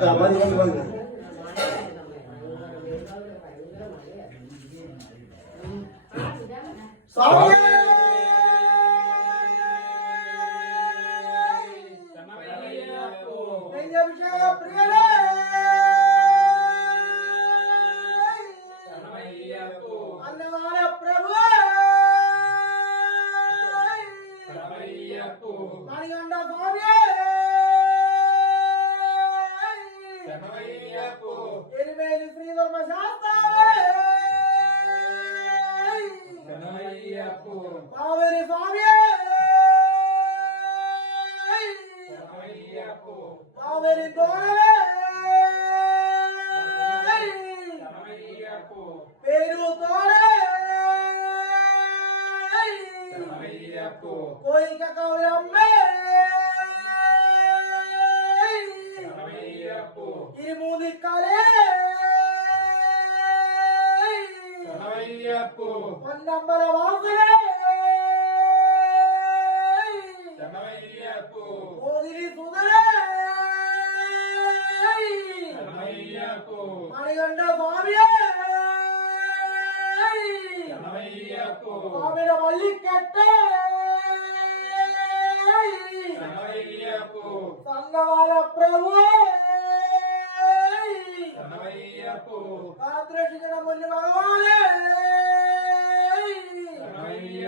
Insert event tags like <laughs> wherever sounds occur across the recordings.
ആ ప్రభు మణిగండ స్వామి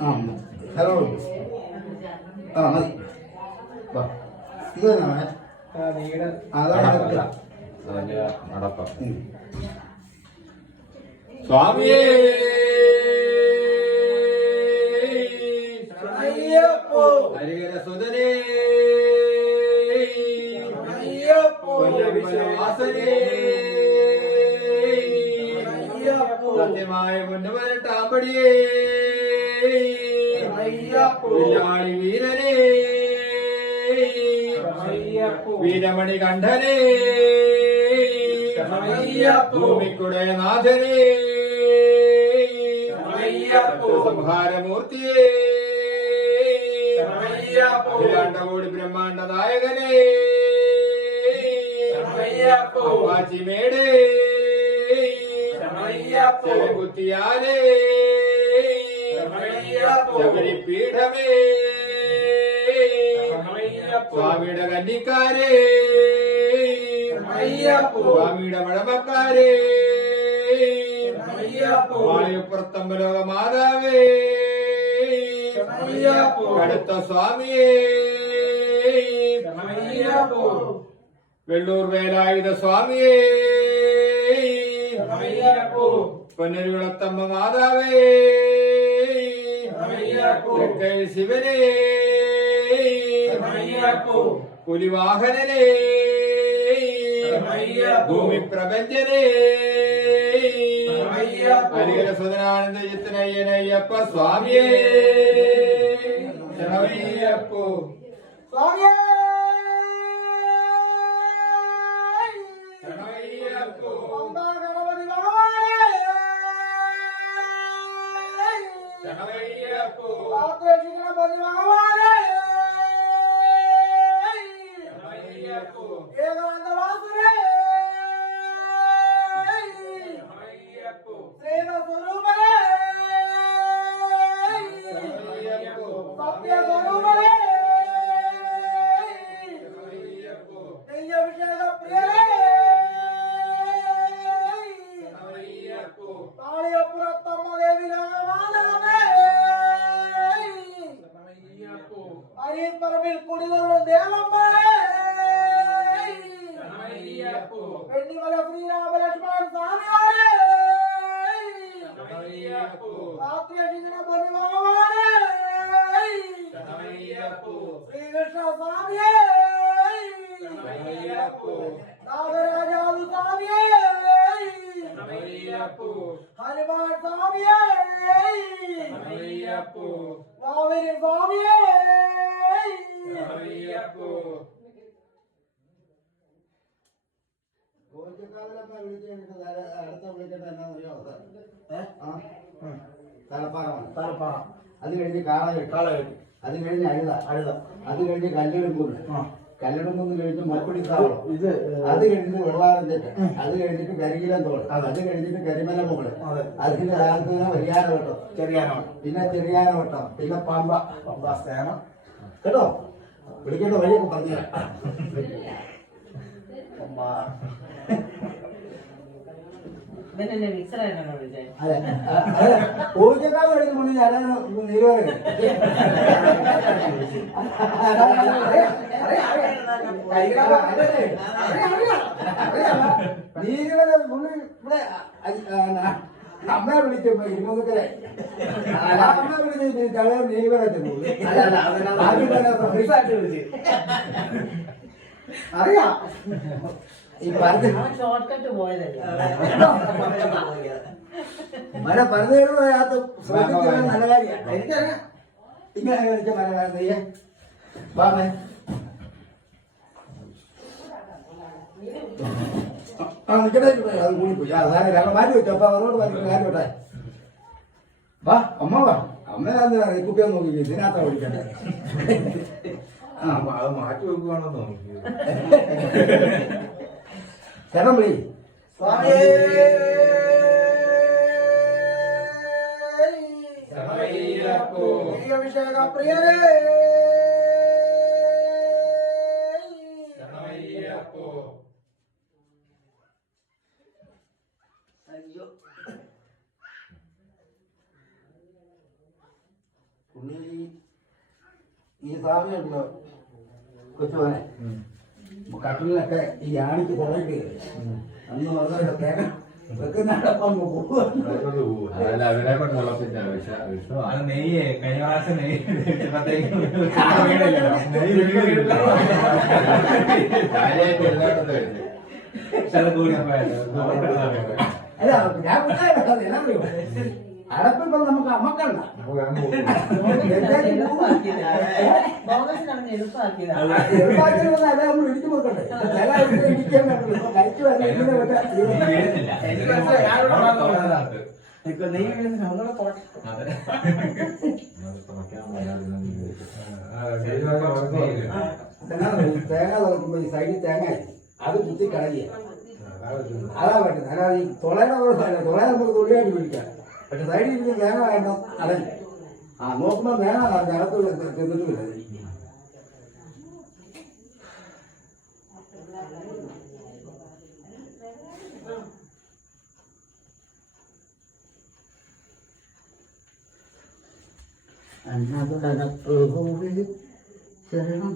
ആ. ഹലോ ആ മതി. വാ. ഇത് തന്നെ അതാണ് നടപ്പം. ഉം. സ്വാമിയേ. സത്യമായ വില്ലാളി വീരനേ. വീരമണി കണ്ഠനേ. അയ്യപ്പോ. ഭൂമിക്കുടയ നാഥനേ. അയ്യപ്പോ. സംഹാരമൂർത്തിയേ ബ്രഹ്മാണ്ട നായകനേ. അയ്യപ്പോ വാച്ചിമേടേ അയ്യപ്പോ കുത്തിയാലേ അയ്യപ്പോ പീഠമേ അയ്യപ്പോ സ്വാമിയുടെ കന്നിക്കാരേ അയ്യപ്പോ സ്വാമിയുടെ മഴമക്കാരേ അയ്യപ്പോ വായുപ്രത്തമ്പലോക മാതാവേ അയ്യപ്പോ അടുത്ത സ്വാമിയേ അയ്യപ്പോ വെള്ളൂർ വേലായുധ സ്വാമിയേ. അയ്യപ്പോ പൊന്നരുകുളത്തമ്മ മാതാവേ. ശിവനേ. പുലിവാഹനനേ ഭൂമി പ്രപഞ്ചനേ ഹരിഹര സുതനാനന്ദ ചിത്തനയ്യനയ്യപ്പ സ്വാമിയേ. ശരണമയ്യപ്പോ. സ്വാമിയേ. Lord. ശബരിമല ശ്രീരാമ ലക്ഷ്മണ സ്വാമിമാരെ ശരണമയ്യപ്പോ കാത്തിരക്ഷിക്കണ പൊന്നു ഭഗവാനെ ശരണമയ്യപ്പോ ശ്രീകൃഷ്ണ സ്വാമിയെ ശരണമയ്യപ്പോ നാഗരാജാവ് സ്വാമിയെ ശരണമയ്യപ്പോ ഹനുമാൻ സ്വാമിയെ ശരണമയ്യപ്പോ വാവരി സ്വാമിയെ ശരണമയ്യപ്പോ കോഴിക്കാവിലൊക്കെ വിളിച്ച് കഴിഞ്ഞിട്ട് നേരെ അടുത്ത വിളിക്കേണ്ട എന്നാന്നറിയോ? തലപ്പാറമാണ് തലപ്പാറ അത് കഴിഞ്ഞ് കാളകെട്ട് കാളകെട്ടി അത് കഴിഞ്ഞ് അഴുത അഴുത. അത് കഴിഞ്ഞ് കല്ലെടുക്കുന്ന് ആ. കല്ലെടുക്കുന്ന് കഴിഞ്ഞ് മക്കുടിത്താവളം ഇത് അത് കഴിഞ്ഞിട്ട് വെള്ളാറഞ്ചേറ്റ് അത് കഴിഞ്ഞിട്ട് കരികിലം തോട്. അത്. കഴിഞ്ഞിട്ട് കരിമല മുകൾ അതെ. അതിന്റെ താഴത്തുനിന്ന് വരിയാനവട്ടം. ചെറിയാനോട്ട് പിന്നെ ചെറിയാനവട്ടം. പിന്നെ പമ്പ. പമ്പാസ്ഥാനം കേട്ടോ? വിളിക്കേണ്ട വഴിയൊക്കെ പറഞ്ഞു പമ്പ കോഴിക്കാവ് കഴിഞ്ഞ മുന്നേ ഞാനാണ് നീരുവരെ നീരുവരെ പുള്ളി ഇവിടെ അമ്മയെ വിളിക്കുമ്പോ ഇരുമുഖത്തിലെ അമ്മയെ വിളിച്ച് ചളയ നീരുവരെ അല്ല അല്ല അതിനകത്ത് ഫ്രീസായിട്ട് വിളിച്ച്. അറിയാം. ഈ പറഞ്ഞ ഷോർട്ട് പോയതല്ലേ. മല ശ്രദ്ധിക്കുന്നത് നല്ല കാര്യമാണ്. എനിക്കറിയാം. ഇങ്ങനെ കളിച്ച മല നെയ്യേ വാമേ ആ നിൽക്കട്ടെ അത് കൂടിപ്പോയി ആ സാറേ ഞങ്ങൾ മാറ്റി വെച്ചു. അപ്പൊ അവരോട് പറഞ്ഞു കാര്യം വിട്ടെ വാ അമ്മ വാ. അമ്മ ഈ കുപ്പിയൊന്നും നോക്കി ഇതിനകത്താ വിളിക്കട്ടെ ആ അത് മാറ്റി വെക്കുവാണെന്ന് നോക്കി <laughs> ചേട്ടൻ വിളി അഭിഷേക പ്രിയരേ അയ്യോ. ഉണ്ണി ഈ സ്വാമിയുണ്ടോ കൊച്ചുമോനെ. കട്ടിലൊക്കെ ഈ ആണിക്ക് അന്ന് നെയ്യ് കഴിഞ്ഞ പ്രാവശ്യം നെയ്യ് വെച്ച് <laughs> അല്ല ഞാൻ അടപ്പിപ്പം നമുക്ക് അമ്മക്കണ്ട ബോഗസിനാണ് അതെ നമ്മൾ ഇടിച്ചു കൊടുക്കണ്ടേ ഇടിക്കാൻ പറ്റുള്ളൂ കഴിച്ചു ഈ തേങ്ങ തുറക്കുമ്പോ ഈ സൈഡിൽ തേങ്ങ ആയി. അത് കുത്തി കളയുക അതാ പറ്റുന്നത് അതാ ഈ തുളയുടെ തുളയെ തുള നമുക്ക് തുള്ളിയായിട്ട് പിടിക്കാം പക്ഷെ സൈഡിൽ ഇരിക്കുന്ന തേങ്ങ കാരണം അടഞ്ഞു ആ നോക്കുമ്പോ തേങ്ങ നിറഞ്ഞ് അകത്ത് തിന്നിട്ടുമില്ല അന്നദാന പ്രഭുവേ ശരണം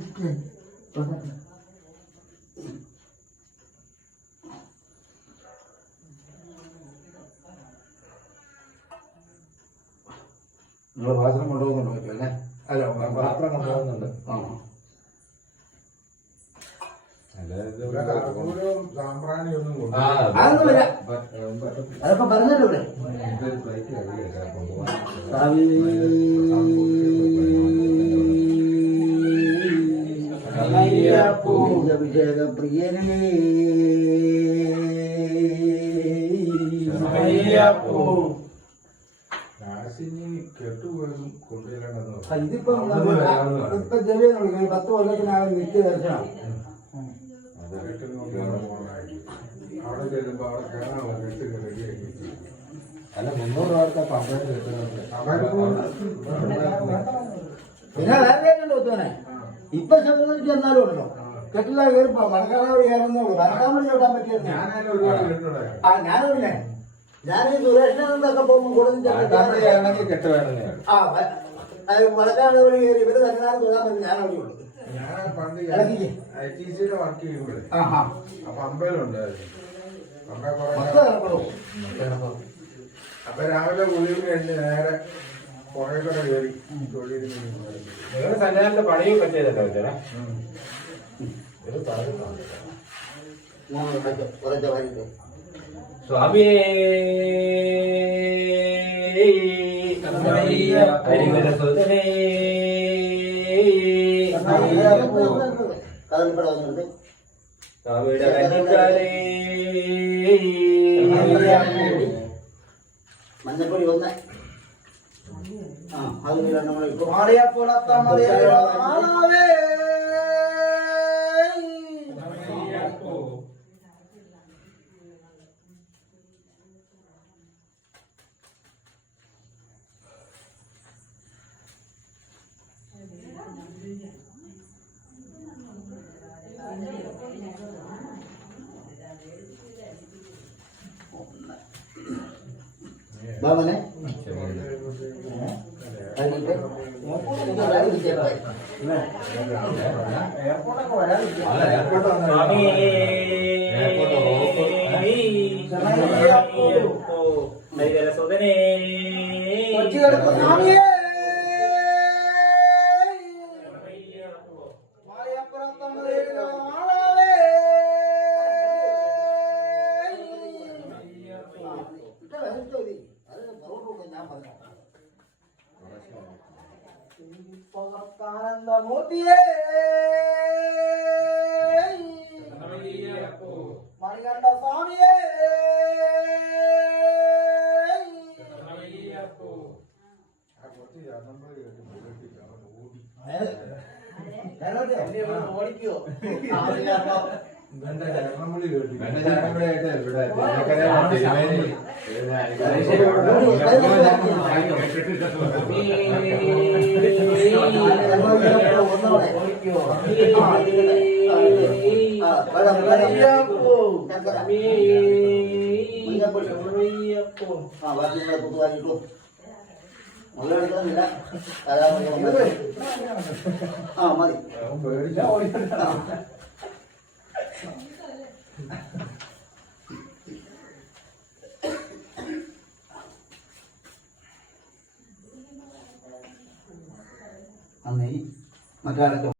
നിങ്ങൾ പാത്രം കൊണ്ടുപോകുന്നുണ്ടോ അല്ലേ? അല്ല പാത്രം കൊണ്ടുപോകുന്നുണ്ട്. ആ കർപ്പൂരവും സാമ്പ്രാണിയൊന്നും ആ, അതൊന്നുമില്ല. അതൊക്കെ പറഞ്ഞല്ലോ ഇവിടെ. ഫ്ലൈറ്റ് കഴിക്കാം കൊണ്ടുപോകാൻ. സ്വാമി അയ്യപ്പോ. അഭിഷേക പ്രിയനേ ഇതിപ്പം ഇപ്പൊ ജവിയെന്ന് വിളിക്കുന്നത് പത്ത് കൊല്ലത്തിനകം നിത്യ ദർശനം അവിടെ ചെല്ലുമ്പോ അവിടെ കയറാനുള്ള കെട്ട് റെഡിയാക്കി അല്ല മുന്നൂറ് കിട്ടുന്നുണ്ട് പിന്നെ വേറെ ഒത്തുവനെ ഇപ്പൊ ശബരിമല ചെന്നാലും ഉണ്ടല്ലോ. കെട്ടില്ല കയറിപ്പോ മണക്കാളോട് കയറുന്നുള്ളൂ മണക്കാമണി ചോട്ടാൻ പറ്റിയത് ആ ഞാനൊന്നില്ലേ ഞാൻ ഈ സുരേഷിനെ പോകുമ്പോൾ കൂടുതൽ ആ അത് വഴി കയറി ഇവർ ഞാൻ അവിടെ ഉള്ളു. ഞാൻ പണ്ട്. ഐ ടി സിയുടെ വർക്ക് ചെയ്യുമ്പോഴേ. ആ ആ അപ്പൊ അമ്പലം ഉണ്ടായിരുന്നു അവിടെ കുറെ മൊത്തം അപ്പൊ രാവിലെ കുളിയും കഴിഞ്ഞ് നേരെ കുറെ കൂടെ കയറി തൊഴിലിന് നിങ്ങൾ പണിയൊക്കെ ചെയ്തല്ലോ ചേട്ടാ? ഇത് ഞാൻ കുറച്ച് സ്വാമിയേ. സുതനേ കഥൽപ്പട വന്നിട്ട് സ്വാമിയുടെ കന്നിക്കാലേ മഞ്ഞപ്പൊടി ഒന്ന്. ആ അത് രണ്ടും കൂടെ ഇട്ടു. മാളിയപ്പുറത്ത മറിയാവേ വാ എയർപോർട്ടൊക്കെ വരാതിരിക്കും സ്വാമിയേ ഹരിവര സുതനേ കൊച്ചി കിടക്കുന്ന സ്വാമിയേ മാളിയപ്പുറത്ത മറിയാവേ ഇട്ട് വരട്ടോ ഇത്. അത് പുറകോട്ട് കൊടുക്കാൻ ഞാൻ പറഞ്ഞു പകർത്താനന്ദമൂർത്തിയേ മണികണ്ഠ സ്വാമിയേ. ആ കൊച്ചു ജനമ്പടി കെട്ടി മുകളിലേക്ക് അവൻ ഓടി എന്നെ ഇവിടെ ഓടിക്കുവോ ആ മതി. വെള്ളം അയ്യപ്പോ ശർക്കര. അയ്യപ്പോ ആ ബാക്കി കൂടെ പുത്തുവാക്കിട്ടു മുതൽ എടുക്കുന്നില്ല അതാ ആ മതി അവൻ പേടിച്ചാ അന്നേ മറ്റാളൊക്കെ